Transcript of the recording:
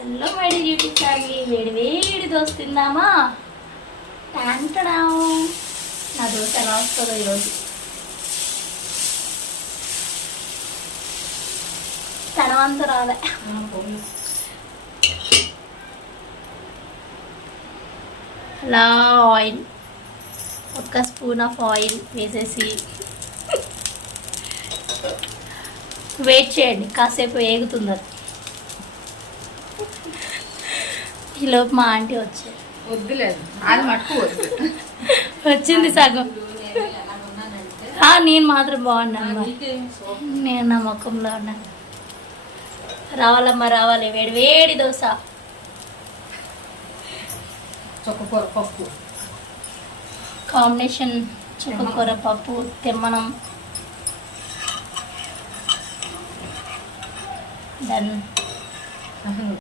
Hello my YouTube family, వేడి వేడి దోశ తిందామా? టంటడా నా దోశ ఎలా వస్తుందో ఈరోజు. తనవంతా రాలే. అలా ఆయిల్, ఒక స్పూన్ ఆఫ్ ఆయిల్ వేసేసి వెయిట్ చేయండి, కాసేపు వేగుతుంది. అది ఈలోపు మా ఆంటీ వచ్చారు. వద్దులేదు, అది మటుకు వద్దు. వచ్చింది సగం. నేను మాత్రం బాగున్నాను, నేను నా ముఖంలో ఉన్నాను. రావాలమ్మా రావాలి, వేడి వేడి దోశ. చుక్కకూర పప్పు కాంబినేషన్, చుక్కకూర పప్పు, తిమ్మనం. డన్.